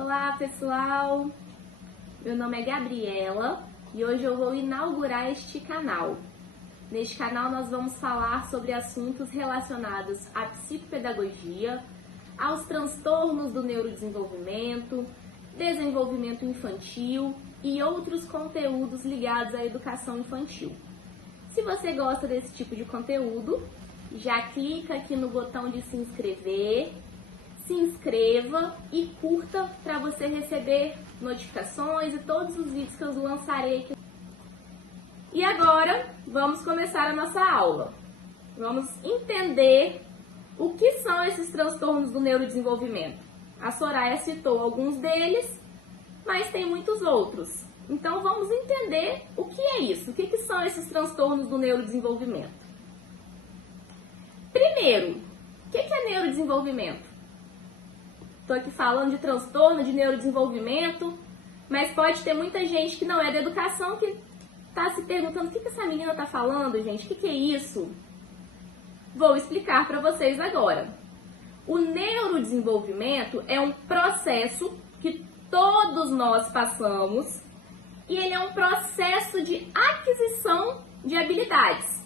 Olá pessoal, meu nome é Gabriela e hoje eu vou inaugurar este canal. Neste canal nós vamos falar sobre assuntos relacionados à psicopedagogia, aos transtornos do neurodesenvolvimento, desenvolvimento infantil e outros conteúdos ligados à educação infantil. Se você gosta desse tipo de conteúdo, já clica aqui no botão de se inscrever, se inscreva e curta para você receber notificações e todos os vídeos que eu lançarei aqui. E agora, vamos começar a nossa aula. Vamos entender o que são esses transtornos do neurodesenvolvimento. A Soraya citou alguns deles, mas tem muitos outros. Então, vamos entender o que é isso, o que são esses transtornos do neurodesenvolvimento. Primeiro, o que é neurodesenvolvimento? Estou aqui falando de transtorno de neurodesenvolvimento, mas pode ter muita gente que não é da educação que está se perguntando o que essa menina está falando, gente, o que é isso? Vou explicar para vocês agora. O neurodesenvolvimento é um processo que todos nós passamos e ele é um processo de aquisição de habilidades.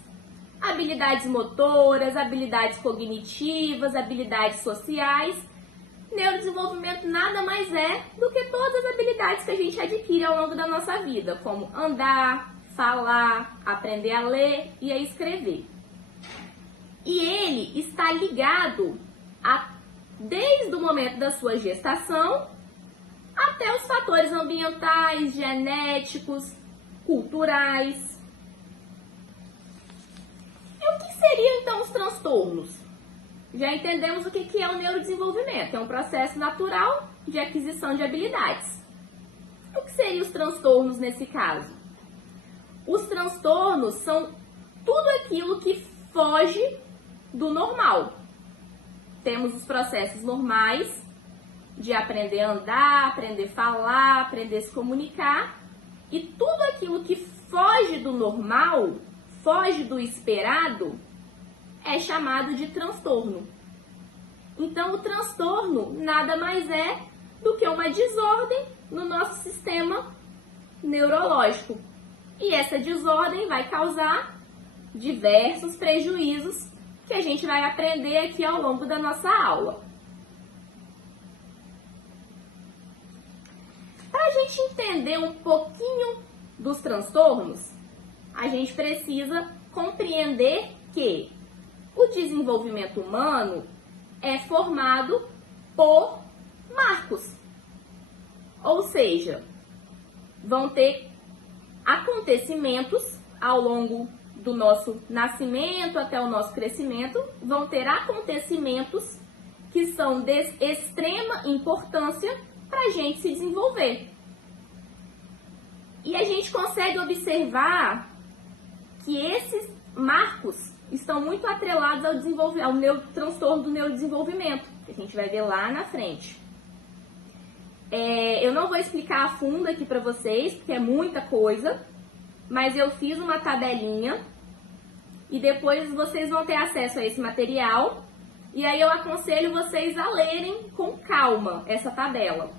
Habilidades motoras, habilidades cognitivas, habilidades sociais. Neurodesenvolvimento nada mais é do que todas as habilidades que a gente adquire ao longo da nossa vida, como andar, falar, aprender a ler e a escrever. E ele está ligado desde o momento da sua gestação até os fatores ambientais, genéticos, culturais. E o que seriam então os transtornos? Já entendemos o que é o neurodesenvolvimento. É um processo natural de aquisição de habilidades. O que seriam os transtornos nesse caso? Os transtornos são tudo aquilo que foge do normal. Temos os processos normais de aprender a andar, aprender a falar, aprender a se comunicar. E tudo aquilo que foge do normal, foge do esperado, é chamado de transtorno. Então, o transtorno nada mais é do que uma desordem no nosso sistema neurológico. E essa desordem vai causar diversos prejuízos que a gente vai aprender aqui ao longo da nossa aula. Para a gente entender um pouquinho dos transtornos, a gente precisa compreender que o desenvolvimento humano é formado por marcos. Ou seja, vão ter acontecimentos ao longo do nosso nascimento até o nosso crescimento, vão ter acontecimentos que são de extrema importância para a gente se desenvolver. E a gente consegue observar que esses marcos estão muito atrelados ao transtorno do neurodesenvolvimento, que a gente vai ver lá na frente. Eu não vou explicar a fundo aqui para vocês, porque é muita coisa, mas eu fiz uma tabelinha e depois vocês vão ter acesso a esse material e aí eu aconselho vocês a lerem com calma essa tabela,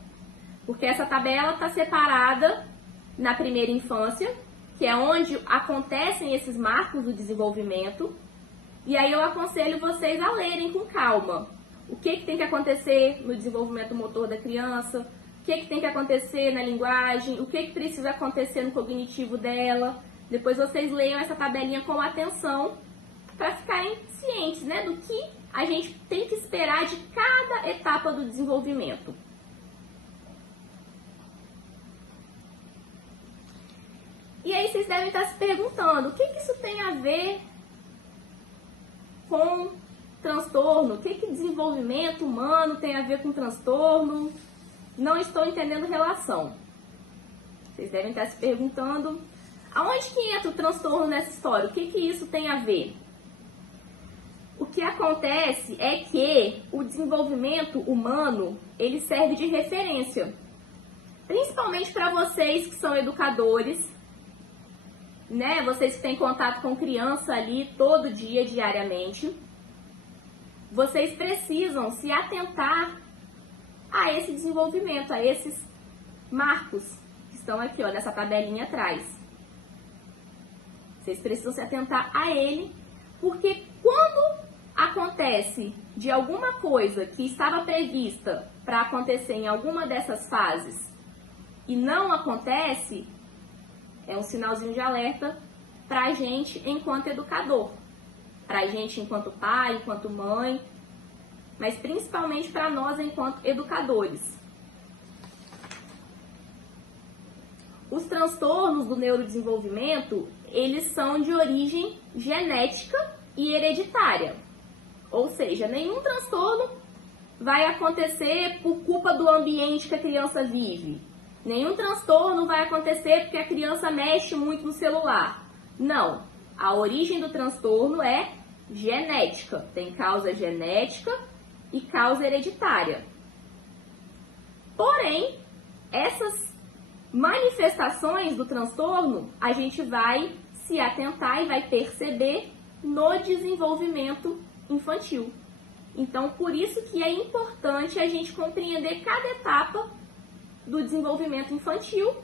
porque essa tabela está separada na primeira infância, que é onde acontecem esses marcos do desenvolvimento. E aí eu aconselho vocês a lerem com calma. O que tem que acontecer no desenvolvimento motor da criança, o que tem que acontecer na linguagem, o que precisa acontecer no cognitivo dela. Depois vocês leiam essa tabelinha com atenção para ficarem cientes, né, do que a gente tem que esperar de cada etapa do desenvolvimento. E aí vocês devem estar se perguntando, o que isso tem a ver com transtorno? O que desenvolvimento humano tem a ver com transtorno? Não estou entendendo relação. Vocês devem estar se perguntando, aonde que entra o transtorno nessa história? O que isso tem a ver? O que acontece é que o desenvolvimento humano, ele serve de referência. Principalmente para vocês que são educadores, né? Vocês que têm contato com criança ali todo dia, diariamente. Vocês precisam se atentar a esse desenvolvimento, a esses marcos que estão aqui, ó, nessa tabelinha atrás. Vocês precisam se atentar a ele, porque quando acontece de alguma coisa que estava prevista para acontecer em alguma dessas fases e não acontece, é um sinalzinho de alerta para a gente enquanto educador, para a gente enquanto pai, enquanto mãe, mas principalmente para nós enquanto educadores. Os transtornos do neurodesenvolvimento, eles são de origem genética e hereditária. Ou seja, nenhum transtorno vai acontecer por culpa do ambiente que a criança vive. Nenhum transtorno vai acontecer porque a criança mexe muito no celular. Não. A origem do transtorno é genética. Tem causa genética e causa hereditária. Porém, essas manifestações do transtorno, a gente vai se atentar e vai perceber no desenvolvimento infantil. Então, por isso que é importante a gente compreender cada etapa do desenvolvimento infantil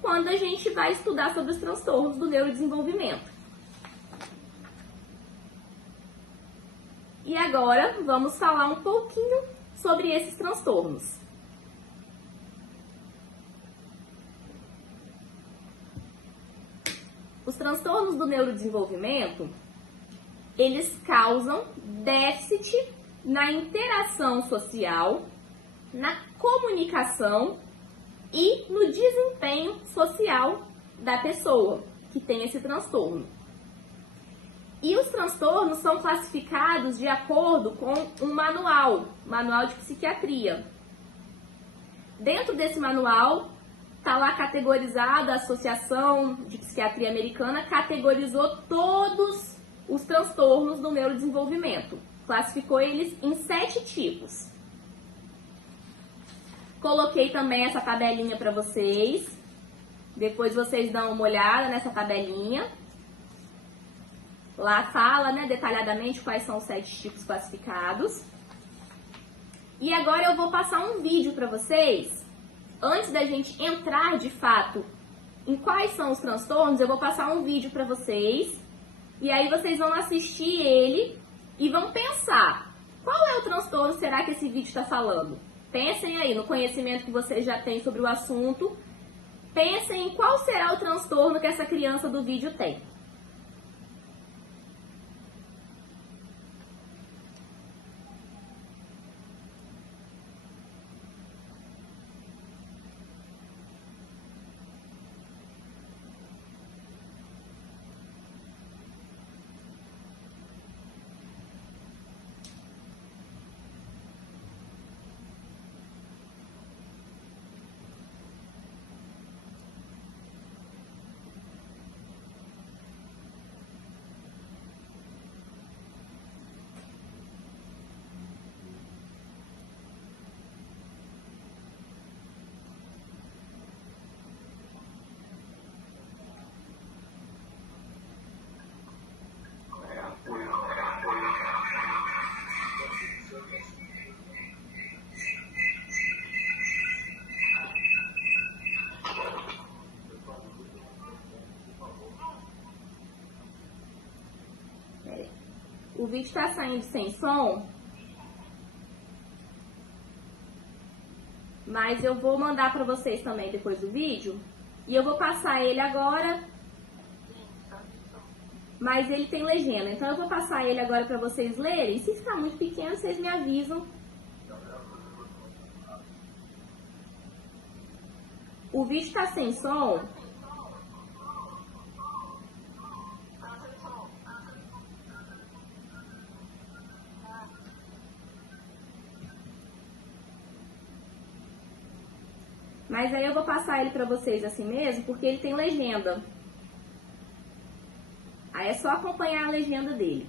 quando a gente vai estudar sobre os transtornos do neurodesenvolvimento. E agora, vamos falar um pouquinho sobre esses transtornos. Os transtornos do neurodesenvolvimento, eles causam déficit na interação social, na comunicação e no desempenho social da pessoa que tem esse transtorno. E os transtornos são classificados de acordo com um manual de psiquiatria. Dentro desse manual, está lá categorizado, a Associação de Psiquiatria Americana categorizou todos os transtornos do neurodesenvolvimento. Classificou eles em 7 tipos. Coloquei também essa tabelinha para vocês. Depois vocês dão uma olhada nessa tabelinha. Lá fala, né, detalhadamente quais são os 7 tipos classificados. E agora eu vou passar um vídeo para vocês. Antes da gente entrar de fato em quais são os transtornos, eu vou passar um vídeo para vocês. E aí vocês vão assistir ele e vão pensar, qual é o transtorno será que esse vídeo está falando? Pensem aí no conhecimento que vocês já têm sobre o assunto. Pensem em qual será o transtorno que essa criança do vídeo tem. O vídeo está saindo sem som, mas eu vou mandar para vocês também depois do vídeo. E eu vou passar ele agora, mas ele tem legenda. Então eu vou passar ele agora para vocês lerem. Se ficar muito pequeno, vocês me avisam. O vídeo está sem som. Mas aí eu vou passar ele para vocês assim mesmo, porque ele tem legenda. Aí é só acompanhar a legenda dele.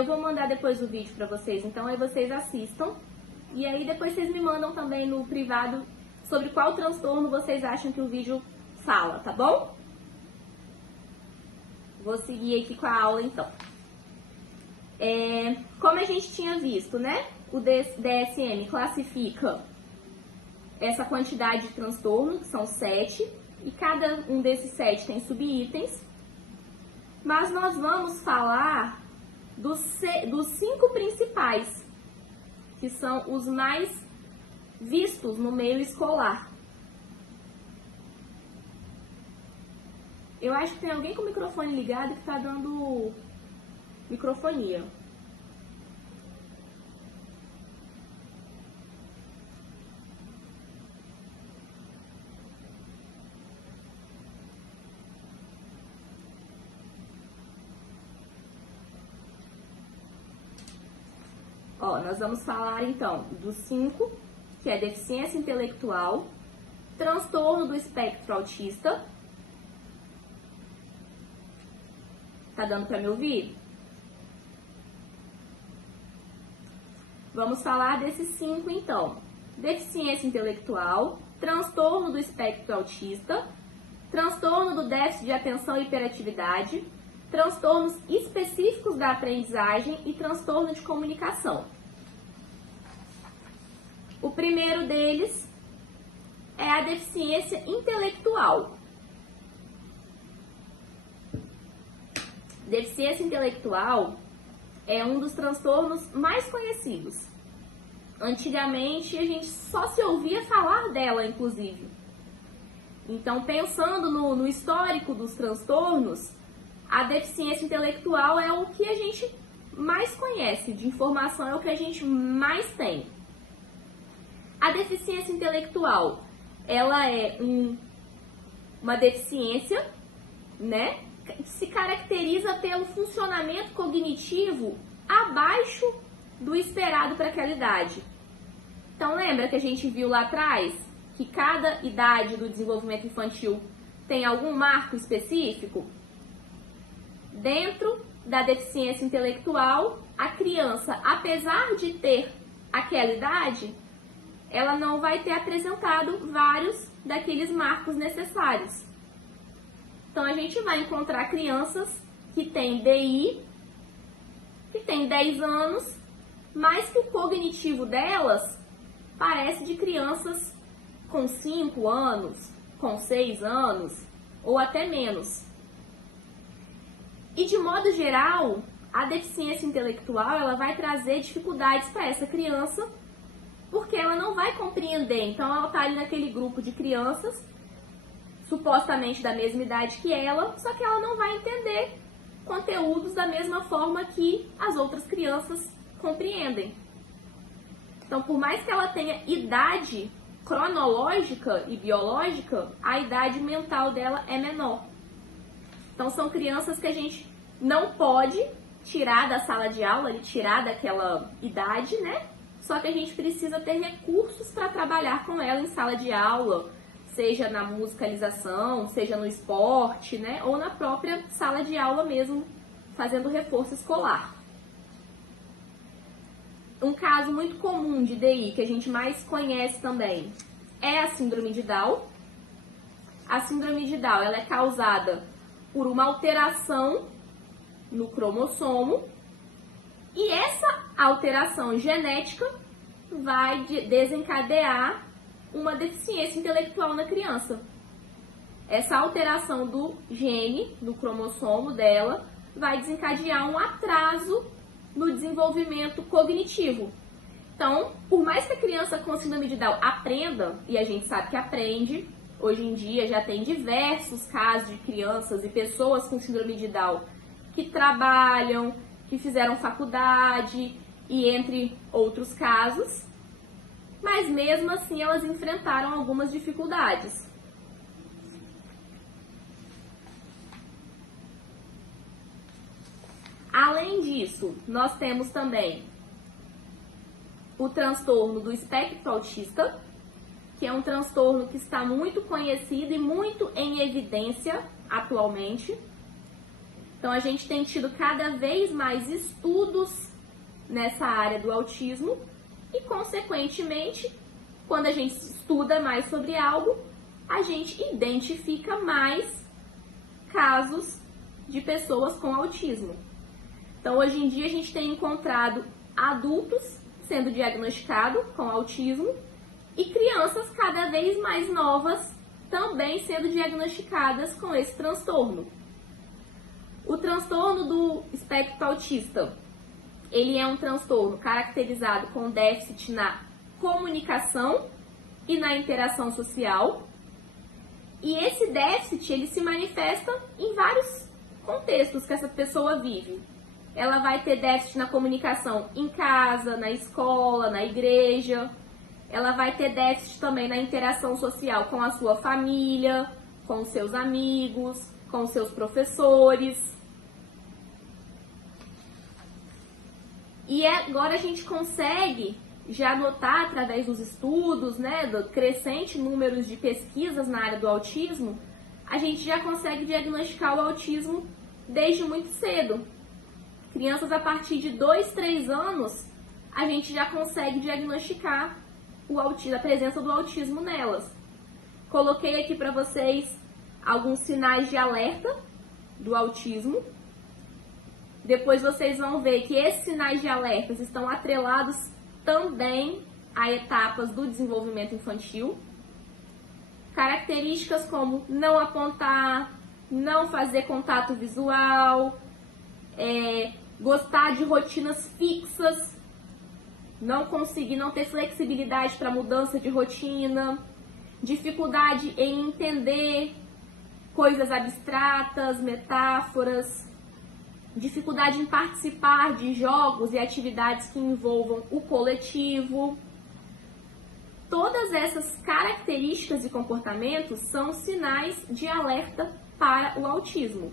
Eu vou mandar depois o vídeo para vocês, então aí vocês assistam. E aí depois vocês me mandam também no privado sobre qual transtorno vocês acham que o vídeo fala, tá bom? Vou seguir aqui com a aula então. Como a gente tinha visto, né? O DSM classifica essa quantidade de transtorno, que são 7, e cada um desses 7 tem subitens. Mas nós vamos falar dos 5 principais, que são os mais vistos no meio escolar. Eu acho que tem alguém com o microfone ligado que está dando microfonia. Ó, nós vamos falar então dos 5, que é deficiência intelectual, transtorno do espectro autista. Tá dando para me ouvir? Vamos falar desses 5 então. Deficiência intelectual, transtorno do espectro autista, transtorno do déficit de atenção e hiperatividade, transtornos específicos da aprendizagem e transtorno de comunicação. O primeiro deles é a deficiência intelectual. Deficiência intelectual é um dos transtornos mais conhecidos. Antigamente a gente só se ouvia falar dela, inclusive. Então, pensando no histórico dos transtornos, a deficiência intelectual é o que a gente mais conhece, de informação é o que a gente mais tem. A deficiência intelectual, ela é uma deficiência, né, que se caracteriza pelo funcionamento cognitivo abaixo do esperado para aquela idade. Então, lembra que a gente viu lá atrás que cada idade do desenvolvimento infantil tem algum marco específico? Dentro da deficiência intelectual, a criança, apesar de ter aquela idade, ela não vai ter apresentado vários daqueles marcos necessários. Então, a gente vai encontrar crianças que têm DI, que têm 10 anos, mas que o cognitivo delas parece de crianças com 5 anos, com 6 anos, ou até menos. E, de modo geral, a deficiência intelectual ela vai trazer dificuldades para essa criança, porque ela não vai compreender. Então, ela está ali naquele grupo de crianças, supostamente da mesma idade que ela, só que ela não vai entender conteúdos da mesma forma que as outras crianças compreendem. Então, por mais que ela tenha idade cronológica e biológica, a idade mental dela é menor. Então, são crianças que a gente não pode tirar da sala de aula, tirar daquela idade, né? Só que a gente precisa ter recursos para trabalhar com ela em sala de aula, seja na musicalização, seja no esporte, né? Ou na própria sala de aula mesmo, fazendo reforço escolar. Um caso muito comum de DI, que a gente mais conhece também, é a síndrome de Down. A síndrome de Down ela é causada por uma alteração no cromossomo, e essa alteração genética vai desencadear uma deficiência intelectual na criança. Essa alteração do gene, do cromossomo dela, vai desencadear um atraso no desenvolvimento cognitivo. Então, por mais que a criança com síndrome de Down aprenda, e a gente sabe que aprende, hoje em dia já tem diversos casos de crianças e pessoas com síndrome de Down que trabalham, que fizeram faculdade e entre outros casos, mas mesmo assim elas enfrentaram algumas dificuldades. Além disso, nós temos também o transtorno do espectro autista, que é um transtorno que está muito conhecido e muito em evidência atualmente. Então, a gente tem tido cada vez mais estudos nessa área do autismo e, consequentemente, quando a gente estuda mais sobre algo, a gente identifica mais casos de pessoas com autismo. Então, hoje em dia, a gente tem encontrado adultos sendo diagnosticados com autismo e crianças cada vez mais novas também sendo diagnosticadas com esse transtorno. O transtorno do espectro autista, ele é um transtorno caracterizado com déficit na comunicação e na interação social. E esse déficit, ele se manifesta em vários contextos que essa pessoa vive. Ela vai ter déficit na comunicação em casa, na escola, na igreja. Ela vai ter déficit também na interação social com a sua família, com os seus amigos, com os seus professores. E agora a gente consegue já notar, através dos estudos, né, do crescente número de pesquisas na área do autismo, a gente já consegue diagnosticar o autismo desde muito cedo. Crianças a partir de 2, 3 anos, a gente já consegue diagnosticar a presença do autismo nelas. Coloquei aqui para vocês alguns sinais de alerta do autismo. Depois vocês vão ver que esses sinais de alerta estão atrelados também a etapas do desenvolvimento infantil. Características como não apontar, não fazer contato visual, gostar de rotinas fixas, não conseguir, não ter flexibilidade para mudança de rotina, dificuldade em entender coisas abstratas, metáforas, dificuldade em participar de jogos e atividades que envolvam o coletivo. Todas essas características e comportamentos são sinais de alerta para o autismo.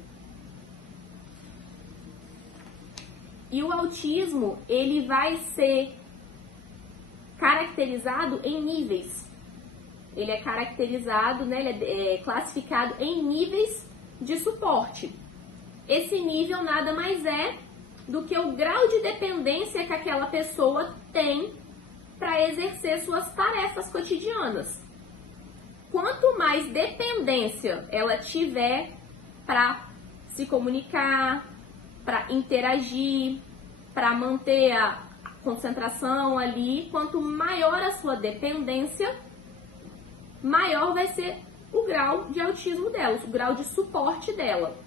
E o autismo, ele vai ser caracterizado em níveis. Ele é caracterizado, né, ele é classificado em níveis de suporte. Esse nível nada mais é do que o grau de dependência que aquela pessoa tem para exercer suas tarefas cotidianas. Quanto mais dependência ela tiver para se comunicar, para interagir, para manter a concentração ali, quanto maior a sua dependência, maior vai ser o grau de autismo dela, o grau de suporte dela.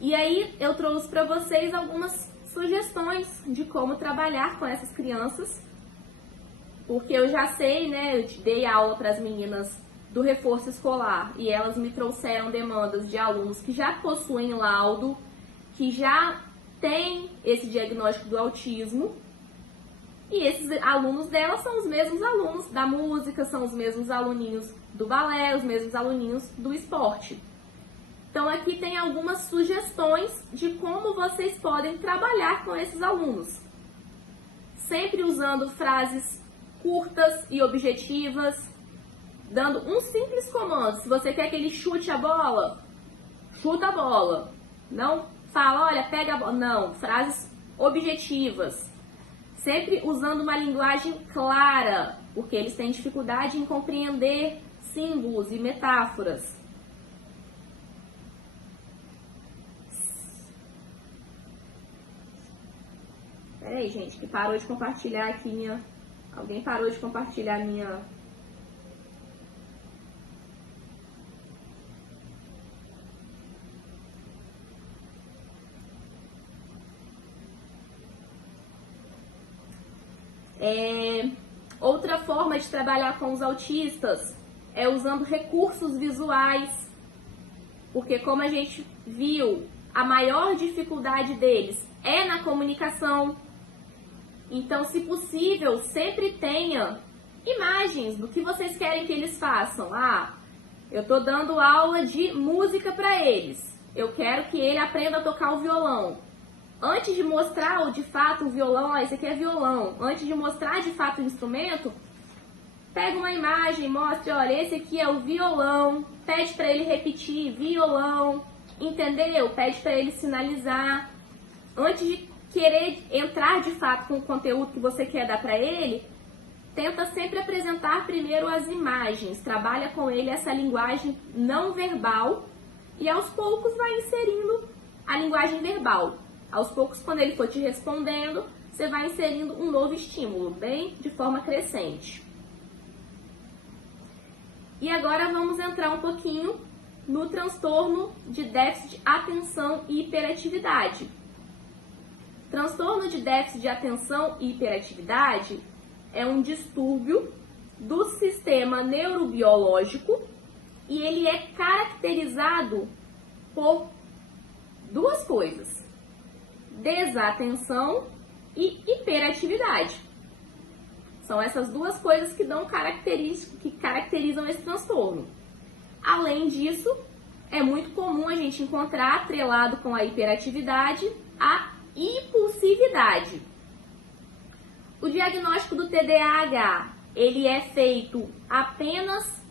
E aí eu trouxe para vocês algumas sugestões de como trabalhar com essas crianças, porque eu já sei, né, eu dei aula para as meninas do reforço escolar e elas me trouxeram demandas de alunos que já possuem laudo, que já têm esse diagnóstico do autismo, e esses alunos delas são os mesmos alunos da música, são os mesmos aluninhos do balé, os mesmos aluninhos do esporte. Então aqui tem algumas sugestões de como vocês podem trabalhar com esses alunos. Sempre usando frases curtas e objetivas, dando um simples comando. Se você quer que ele chute a bola, chuta a bola. Não fala, olha, pega a bola. Não, frases objetivas. Sempre usando uma linguagem clara, porque eles têm dificuldade em compreender símbolos e metáforas. Peraí, gente, que parou de compartilhar aqui minha... Alguém parou de compartilhar minha... Outra forma de trabalhar com os autistas é usando recursos visuais, porque como a gente viu, a maior dificuldade deles é na comunicação. Então, se possível, sempre tenha imagens do que vocês querem que eles façam. Ah, eu estou dando aula de música para eles. Eu quero que ele aprenda a tocar o violão. Antes de mostrar de fato o violão, esse aqui é violão. Antes de mostrar de fato o instrumento, Pega uma imagem, mostre, olha, esse aqui é o violão, pede para ele repetir, violão, entendeu? Pede para ele sinalizar. Antes de querer entrar de fato com o conteúdo que você quer dar para ele, tenta sempre apresentar primeiro as imagens, trabalha com ele essa linguagem não verbal e aos poucos vai inserindo a linguagem verbal. Aos poucos, quando ele for te respondendo, você vai inserindo um novo estímulo, bem de forma crescente. E agora vamos entrar um pouquinho no transtorno de déficit de atenção e hiperatividade. Transtorno de déficit de atenção e hiperatividade é um distúrbio do sistema neurobiológico e ele é caracterizado por duas coisas: desatenção e hiperatividade. São essas duas coisas que caracterizam esse transtorno. Além disso, é muito comum a gente encontrar atrelado com a hiperatividade a impulsividade. O diagnóstico do TDAH, ele é feito apenas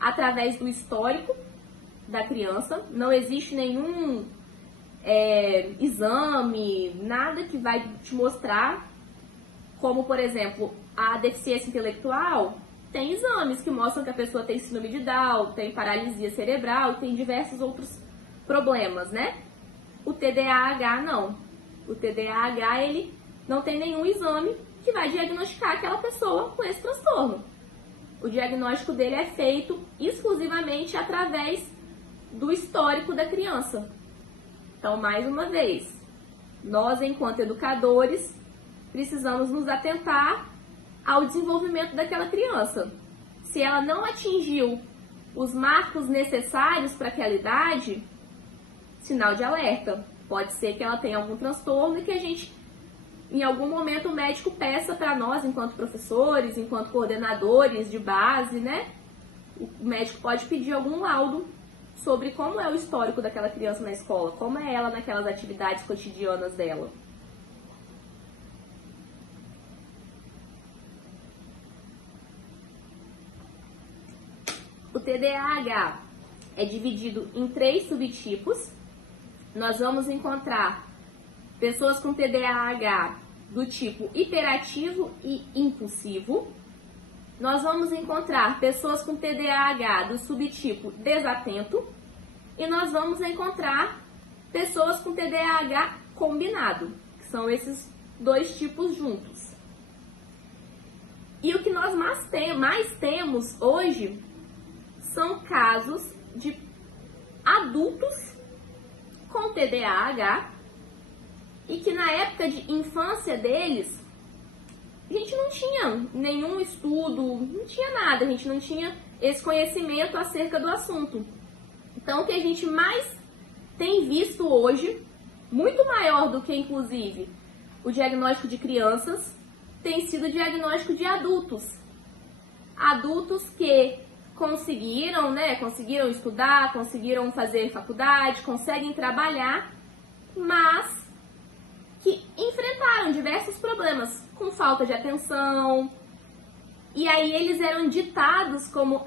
através do histórico da criança. Não existe nenhum exame, nada que vai te mostrar, como por exemplo, a deficiência intelectual. Tem exames que mostram que a pessoa tem síndrome de Down, tem paralisia cerebral, tem diversos outros problemas, né? O TDAH não. O TDAH, ele não tem nenhum exame que vai diagnosticar aquela pessoa com esse transtorno. O diagnóstico dele é feito exclusivamente através do histórico da criança. Então, mais uma vez, nós, enquanto educadores, precisamos nos atentar ao desenvolvimento daquela criança. Se ela não atingiu os marcos necessários para aquela idade, sinal de alerta. Pode ser que ela tenha algum transtorno e que a gente, em algum momento, o médico peça para nós, enquanto professores, enquanto coordenadores de base, né? O médico pode pedir algum laudo sobre como é o histórico daquela criança na escola, como é ela naquelas atividades cotidianas dela. O TDAH é dividido em 3 subtipos. Nós vamos encontrar pessoas com TDAH do tipo hiperativo e impulsivo. Nós vamos encontrar pessoas com TDAH do subtipo desatento. E nós vamos encontrar pessoas com TDAH combinado, que são esses 2 tipos juntos. E o que nós mais temos hoje são casos de adultos com TDAH e que na época de infância deles, a gente não tinha nenhum estudo, não tinha nada, a gente não tinha esse conhecimento acerca do assunto. Então, o que a gente mais tem visto hoje, muito maior do que inclusive o diagnóstico de crianças, tem sido o diagnóstico de adultos. Adultos que conseguiram estudar, conseguiram fazer faculdade, conseguem trabalhar, mas que enfrentaram diversos problemas, com falta de atenção. E aí eles eram ditados como,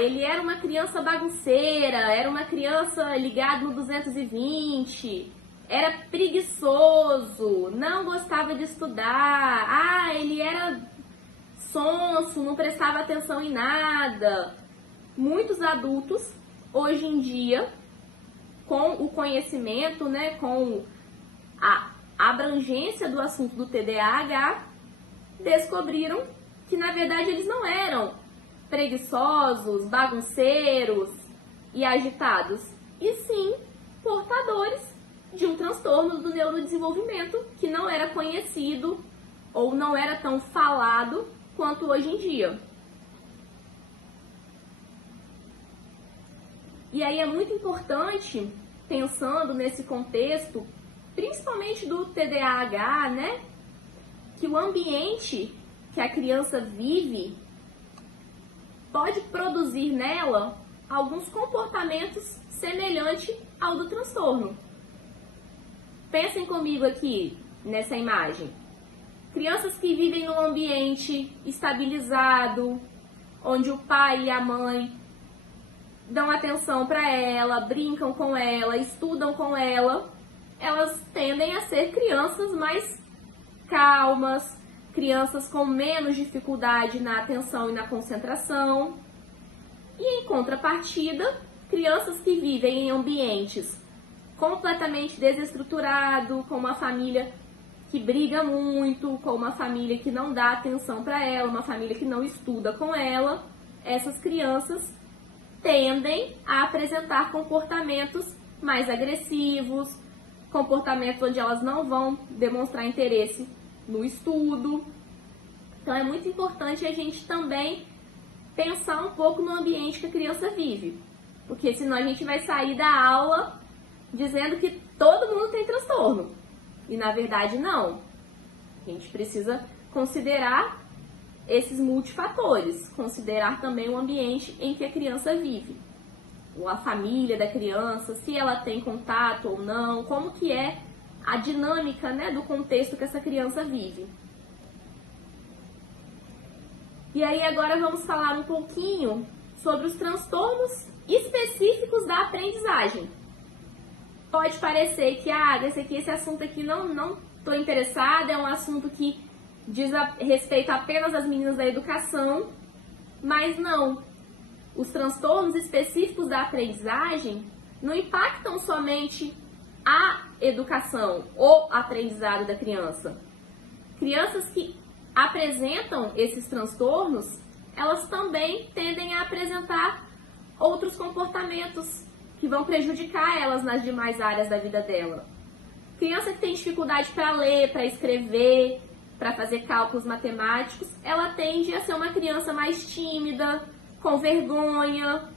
ele era uma criança bagunceira, era uma criança ligada no 220, era preguiçoso, não gostava de estudar, ele era sonso, não prestava atenção em nada. Muitos adultos, hoje em dia, com o conhecimento, né, com a abrangência do assunto do TDAH, descobriram que, na verdade, eles não eram preguiçosos, bagunceiros e agitados, e sim portadores de um transtorno do neurodesenvolvimento que não era conhecido ou não era tão falado quanto hoje em dia. E aí é muito importante, pensando nesse contexto, principalmente do TDAH, né, que o ambiente que a criança vive pode produzir nela alguns comportamentos semelhantes ao do transtorno. Pensem comigo aqui nessa imagem. Crianças que vivem num ambiente estabilizado, onde o pai e a mãe dão atenção para ela, brincam com ela, estudam com ela, elas tendem a ser crianças mais calmas, crianças com menos dificuldade na atenção e na concentração. E em contrapartida, crianças que vivem em ambientes completamente desestruturados, com uma família que briga muito, com uma família que não dá atenção para ela, uma família que não estuda com ela, essas crianças tendem a apresentar comportamentos mais agressivos, comportamentos onde elas não vão demonstrar interesse no estudo. Então é muito importante a gente também pensar um pouco no ambiente que a criança vive, porque senão a gente vai sair da aula dizendo que todo mundo tem transtorno, e na verdade não. A gente precisa considerar esses multifatores, considerar também o ambiente em que a criança vive, ou a família da criança, se ela tem contato ou não, como que é a dinâmica, né, do contexto que essa criança vive. E aí agora vamos falar um pouquinho sobre os transtornos específicos da aprendizagem. Pode parecer que esse assunto aqui não estou interessada, é um assunto que diz a respeito apenas às meninas da educação, mas não. Os transtornos específicos da aprendizagem não impactam somente a educação ou aprendizado da criança. Crianças que apresentam esses transtornos, elas também tendem a apresentar outros comportamentos que vão prejudicar elas nas demais áreas da vida dela. Criança que tem dificuldade para ler, para escrever, para fazer cálculos matemáticos, ela tende a ser uma criança mais tímida, com vergonha,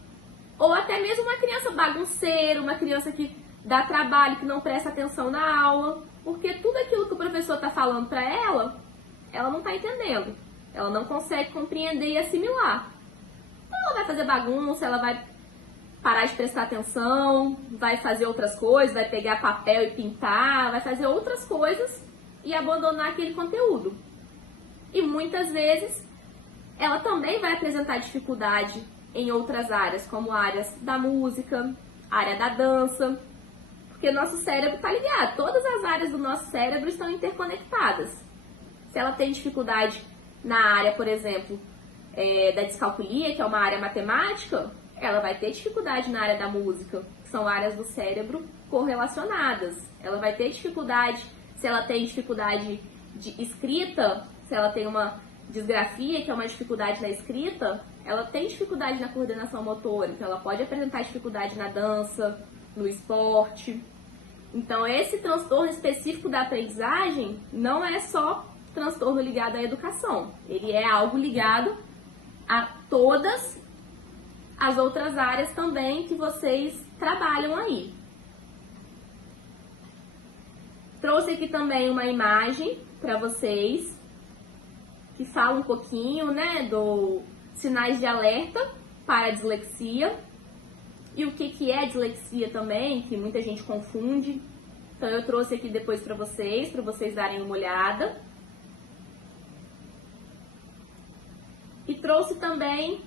ou até mesmo uma criança bagunceira, uma criança que dá trabalho, que não presta atenção na aula, porque tudo aquilo que o professor está falando para ela, ela não está entendendo, ela não consegue compreender e assimilar. Então ela vai fazer bagunça, ela vai parar de prestar atenção, vai fazer outras coisas, vai pegar papel e pintar, vai fazer outras coisas e abandonar aquele conteúdo. E muitas vezes ela também vai apresentar dificuldade em outras áreas, como áreas da música, área da dança, porque nosso cérebro está ligado, todas as áreas do nosso cérebro estão interconectadas. Se ela tem dificuldade na área, por exemplo, da descalculia, que é uma área matemática, ela vai ter dificuldade na área da música, que são áreas do cérebro correlacionadas. Ela vai ter dificuldade, se ela tem dificuldade de escrita, se ela tem uma disgrafia, que é uma dificuldade na escrita, ela tem dificuldade na coordenação motora, então ela pode apresentar dificuldade na dança, no esporte. Então esse transtorno específico da aprendizagem não é só transtorno ligado à educação, ele é algo ligado a todas as outras áreas também que vocês trabalham aí. Trouxe aqui também uma imagem para vocês que fala um pouquinho, né, do sinais de alerta para a dislexia e o que é dislexia também, que muita gente confunde. Então eu trouxe aqui depois para vocês darem uma olhada. E trouxe também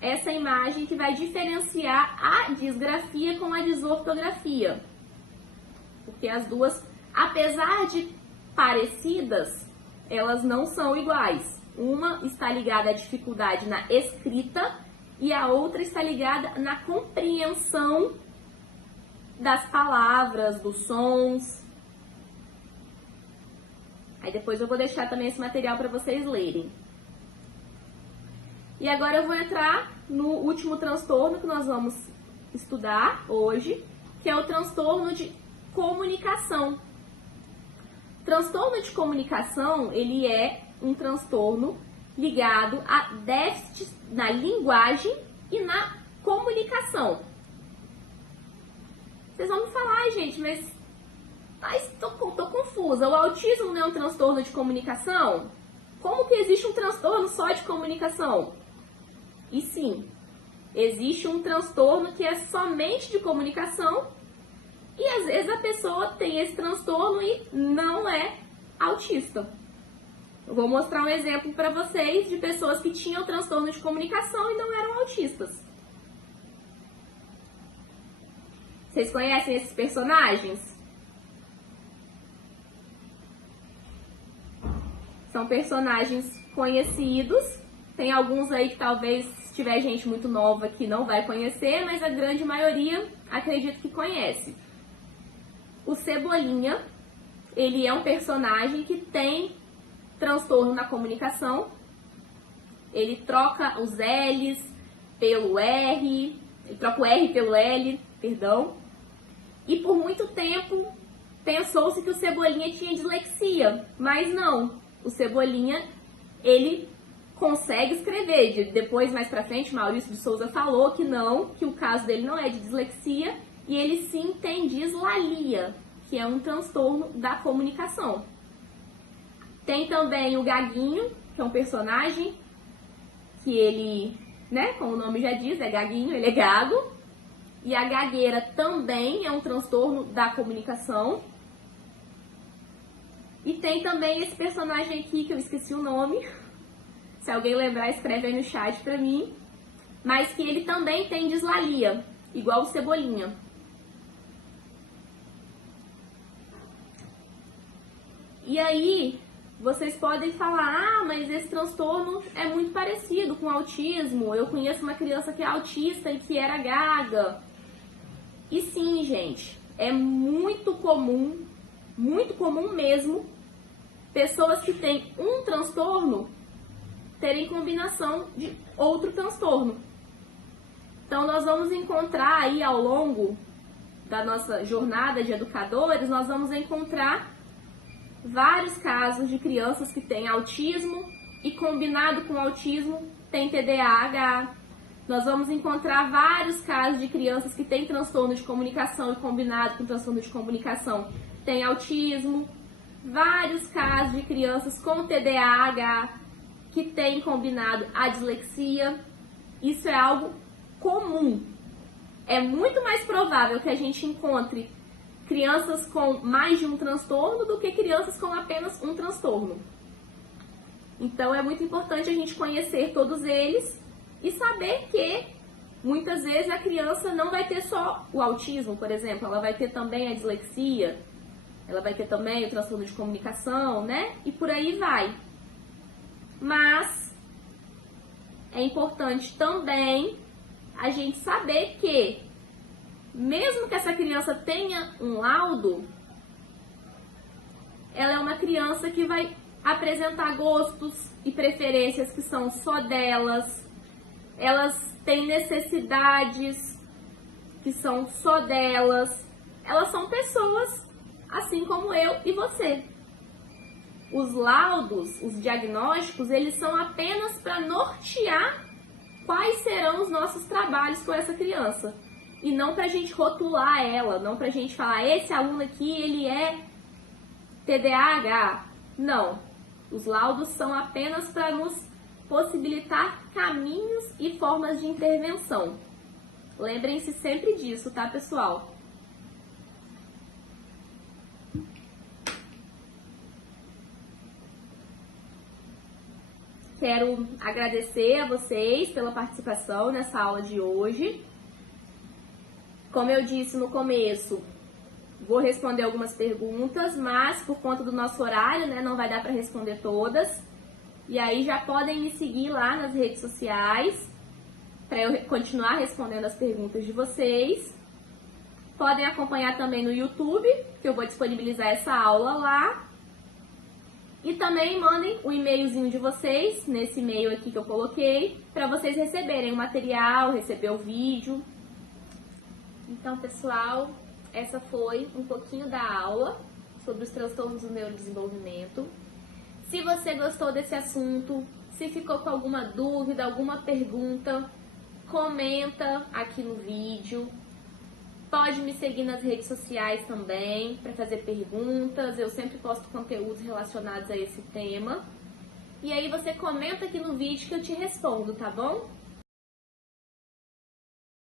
essa imagem que vai diferenciar a disgrafia com a disortografia. Porque as duas, apesar de parecidas, elas não são iguais. Uma está ligada à dificuldade na escrita e a outra está ligada na compreensão das palavras, dos sons. Aí depois eu vou deixar também esse material para vocês lerem. E agora eu vou entrar no último transtorno que nós vamos estudar hoje, que é o transtorno de comunicação. O transtorno de comunicação, ele é um transtorno ligado a déficits na linguagem e na comunicação. Vocês vão me falar, gente, mas tô confusa. O autismo não é um transtorno de comunicação? Como que existe um transtorno só de comunicação? E sim, existe um transtorno que é somente de comunicação e às vezes a pessoa tem esse transtorno e não é autista. Eu vou mostrar um exemplo para vocês de pessoas que tinham transtorno de comunicação e não eram autistas. Vocês conhecem esses personagens? São personagens conhecidos. Tem alguns aí que talvez, se tiver gente muito nova que não vai conhecer, mas a grande maioria acredito que conhece. O Cebolinha, ele é um personagem que tem transtorno na comunicação. Ele troca os L's pelo R, ele troca o R pelo L, perdão. E por muito tempo pensou-se que o Cebolinha tinha dislexia, mas não. O Cebolinha, ele consegue escrever. Depois, mais pra frente, Maurício de Souza falou que não, que o caso dele não é de dislexia, e ele sim tem dislalia, que é um transtorno da comunicação. Tem também o Gaguinho, que é um personagem que ele, né, como o nome já diz, é gaguinho, ele é gago. E a gagueira também é um transtorno da comunicação. E tem também esse personagem aqui, que eu esqueci o nome. Se alguém lembrar, escreve aí no chat pra mim. Mas que ele também tem dislalia, igual o Cebolinha. E aí, vocês podem falar, ah, mas esse transtorno é muito parecido com autismo. Eu conheço uma criança que é autista e que era gaga. E sim, gente, é muito comum mesmo, pessoas que têm um transtorno terem combinação de outro transtorno. Então, nós vamos encontrar aí ao longo da nossa jornada de educadores, nós vamos encontrar vários casos de crianças que têm autismo e combinado com autismo tem TDAH. Nós vamos encontrar vários casos de crianças que têm transtorno de comunicação e combinado com transtorno de comunicação tem autismo. Vários casos de crianças com TDAH que têm combinado a dislexia. Isso é algo comum. É muito mais provável que a gente encontre crianças com mais de um transtorno do que crianças com apenas um transtorno. Então é muito importante a gente conhecer todos eles e saber que muitas vezes a criança não vai ter só o autismo, por exemplo, ela vai ter também a dislexia, ela vai ter também o transtorno de comunicação, né? E por aí vai. Mas é importante também a gente saber que mesmo que essa criança tenha um laudo, ela é uma criança que vai apresentar gostos e preferências que são só delas. Elas têm necessidades que são só delas. Elas são pessoas assim como eu e você. Os laudos, os diagnósticos, eles são apenas para nortear quais serão os nossos trabalhos com essa criança. E não pra gente rotular ela, não pra gente falar, esse aluno aqui, ele é TDAH. Não. Os laudos são apenas para nos possibilitar caminhos e formas de intervenção. Lembrem-se sempre disso, tá, pessoal? Quero agradecer a vocês pela participação nessa aula de hoje. Como eu disse no começo, vou responder algumas perguntas, mas por conta do nosso horário, né, não vai dar para responder todas. E aí já podem me seguir lá nas redes sociais para eu continuar respondendo as perguntas de vocês. Podem acompanhar também no YouTube, que eu vou disponibilizar essa aula lá. E também mandem o e-mailzinho de vocês, nesse e-mail aqui que eu coloquei, para vocês receberem o material, receber o vídeo. Então, pessoal, essa foi um pouquinho da aula sobre os transtornos do neurodesenvolvimento. Se você gostou desse assunto, se ficou com alguma dúvida, alguma pergunta, comenta aqui no vídeo. Pode me seguir nas redes sociais também para fazer perguntas. Eu sempre posto conteúdos relacionados a esse tema. E aí você comenta aqui no vídeo que eu te respondo, tá bom?